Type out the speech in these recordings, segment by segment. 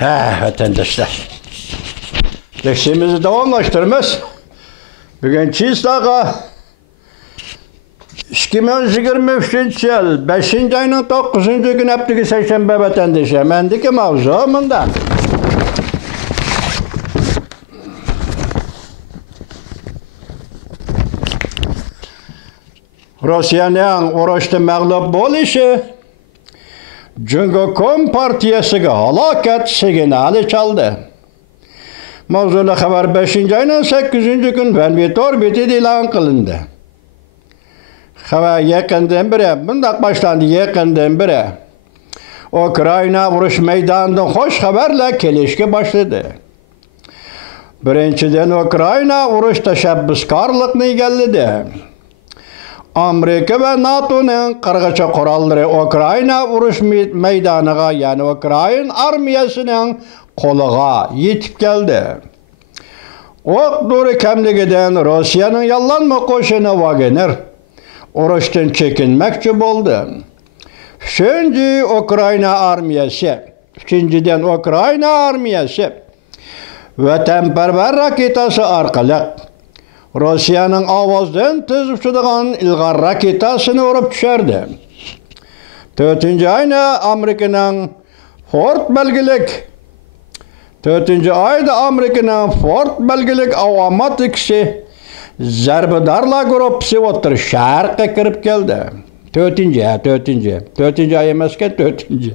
Vatandaşlar. Dersimizi davamlaştırmamız. Bugün Çiğsa'ga 2023 yıl 5. ayının 9. gün hepteki seçenbe vatandaşı. Mendeki mavzu bundan. Rusya'nın uğraştı mağlup boluşu Cumhuriyet Partiyasiga halokat signali çaldı. Mavzulu haber 5. ayının 8. gün Belvitor bitidi e'lon qilindi. Haber yaqindan biri, bundoq başlandı yaqindan biri. Ukrayna urush maydonidan hoş haberler kelishga başladı. Birinchidan Ukrayna urush tashabbuskorlikni egalladi. Amerika ve NATO'nun qirg'icha qurollari Ukrayna urush maydoniga, ya'ni Ukrayna armiyasining qo'liga yetib keldi. O'q dori kamligidan Rossiyaning yollanma qo'shini Wagner urushdan chekinmoqchi bo'ldi. Uchinchidan Ukrayna armiyasi vatanparvar raketasi orqali Rossiyaning ovozdan tez uchadigan ilg'or raketasini urib tushardi. 4-ayda Amerikaning Ford belgilik avtomatikisi zarbadarlar gruppasi o'tir sharqqa kirib keldi. 4-ay emas ekan 4-.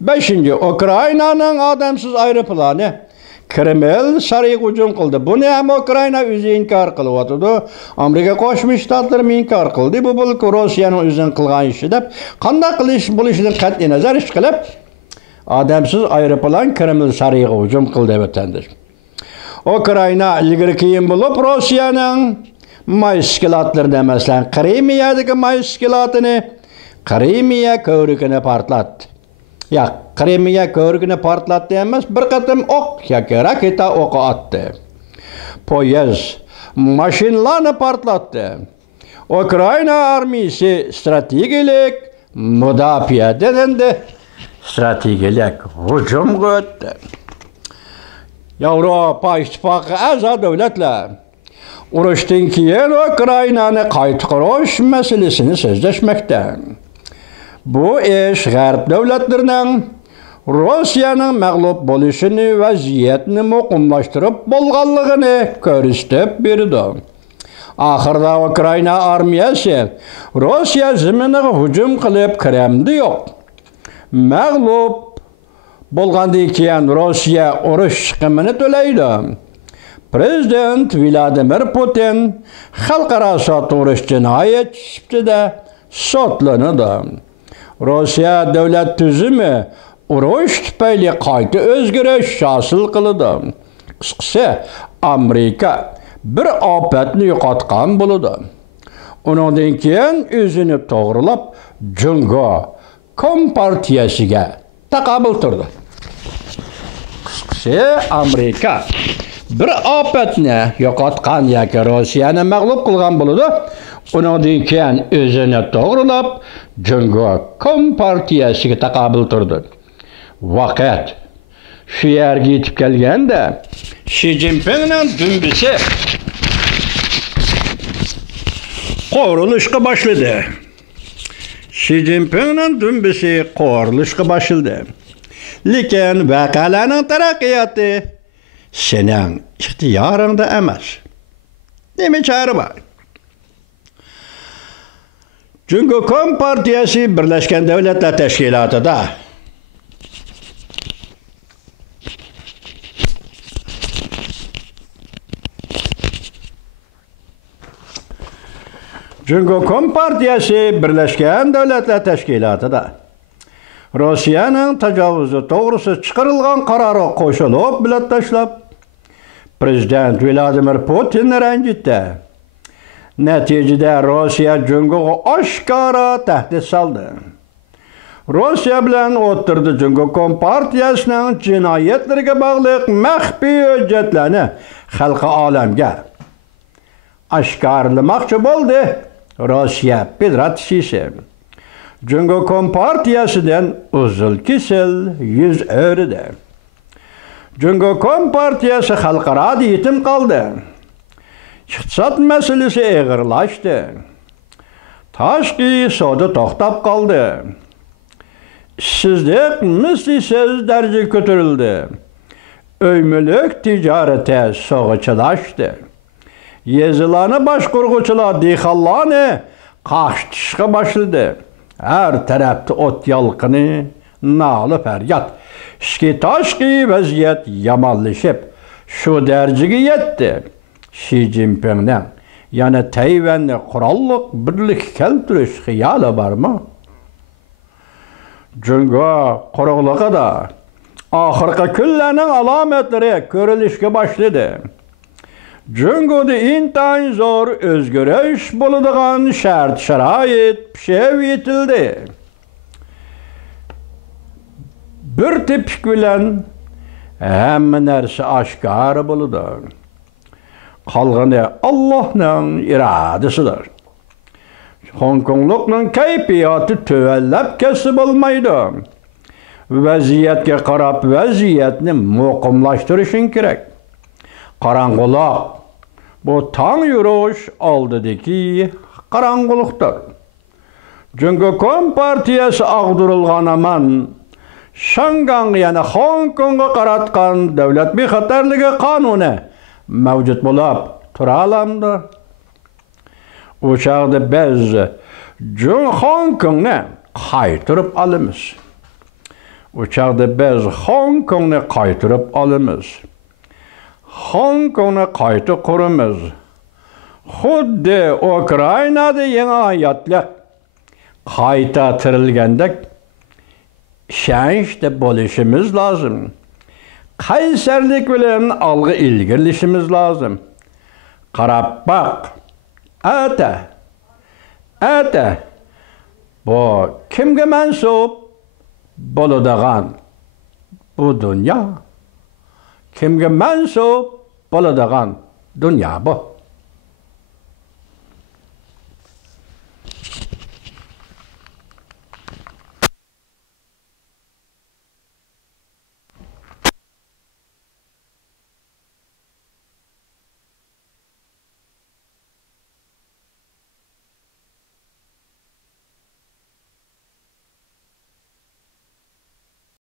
5. Ukraynaning odamsiz aeroplani Kreml sarayga hujum qildi. Buni ham Ukrayna o'zi inkor qilyapti. Amerika Qo'shma Shtatlari inkor qildi. Bu Rossiyaning o'zining qilgan ishi deb qanday qilish bo'lishidan qat'iy nazar ish qilib, odamsiz aeroplan Kreml sarayga hujum qildi vatandosh. Ukrayna ilgari keyin bo'lib Rossiyaning mayskilotlarida, masalan, Krimiyadagi mayskilotini Krimiya ko'rigini portlatdi. Krimiya ko'rigini portlatdi emas, bir qatim o'q yoki raketa o'qi otdi. Poyezd, mashinalarni portlatdi. Ukrayna armiyasi strategik mudofaa dedindi. Strategik hujumga o'tdi. Yevropa ittifoqi a'zo davlatlar urushdan keyin Ukraynani qayta qurish masalasini so'zlashmoqda. Bu ish G'arb davlatlarining Rossiyaning mag'lub bo'lishini, vaziyatni muqimlashtirib bo'lganligini ko'rsatib berdi. Oxirida Ukrayna armiyasi Rossiya zeminiga hujum qilib Kremda yo'q. Mag'lub bo'lgandan keyin Rossiya urush chiqimini to'laydi. Prezident Vladimir Putin xalqaro sud urush jinoyat sifatida sudlanadi. Rossiya davlat tuzumi urush tufayli qayta o'zgarish hosil qildi. Qisqasi, Amerika bir ofatni yo'qotgan bo'ldi. Undan keyin o'zini to'g'rilab, Cumhuriyet Partiyasiga taqobil turdi. Qisqasi, Amerika bir ofatni yo'qotgan yoki Rossiyani mag'lub qilgan bo'ldi. Undan keyin o'zini to'g'rilab, Cumhuriyet Partiyasiga taqobil turdi. Vaqt shu yerga yetib kelganda Xi Jinpingning dumbisi qo'rilishga boshladi. Lekin voqealarning taraqqiyoti sening ixtiyoringda emas. Nima chora bor? Cumhuriyet Partiyasi Birlashgan Davlatlar Tashkilotida Rossiyaning tajovuzi to'g'risi chiqarilgan qarori qo'shilib bilan tashlab, Prezident Vladimir Putinni ranjitdi. Natijada Rossiya Cumhuriyetga oshkora tahdid soldi. Rossiya bilan o'tirdi Cumhuriyet Partiyasining jinoyatlarga bog'liq maxfiy hujjatlarni xalqi olamga oshkorlamoqchi bo'ldi. Rossiya Federatsiyasi Cumhuriyet Partiyasidan uzil-kesil yuz o'rdi. Cungo Kompartiyası halkara yetim kaldı. İqtisat meselesi ağırlaştı. Taşqi soda toxtab kaldı. İşsizlik mislisiz derece kötürüldü. Öymülük ticarete soğuçulaştı. Yazılanı başkurguçular dixallanı qaştışqa başladı. Her tarafta ot yalqını, nalı feryat. İşki taşqi vaziyet yamanlaşıp şu dereceye yetti. Xi Jinping'den yani Tayvan'da kurallık birlik keltiriş hiyali var mı? Cungo kuruluğa da ahırkı küllerinin alametleri görülüşke başladı. Cungo'da intayin zor özgürüş bulunduğun şart şarayet pişev yetildi. Bir tip gülen hem nersi aşkar buludur. Kalğını Allah'ın iradesidir. Hong Kongluk'un keyfiyatı tövellep kesip olmaydı. Vaziyetke qarab vaziyetni muqimlaştırışın gerek. Qarangulaq bu tan yürüyüş aldıdaki qaranguluqdır. Çünkü Kompartiyası ağdırılğan aman Şangang yani Hong Kong'a qaratqan devlet bir xatarlığı kanunu mevcut bulup turalamdı. Uçağda biz Hong Kong'ni qaytırıp alımız. Uçağda biz Hong Kong'ni qaytırıp alımız. Hong Kong'ni qaytı kurumuz. Xuddi Ukrayna'da yeni hayatlık qayta tirilgendek şenşte bolışımız lazım. Kayserlik bilen algı ilgirlişimiz lazım. Qarab bak. Ate. Bu kimge mensup boludağan bu dünya. Kimge mensup boludağan dünya bu.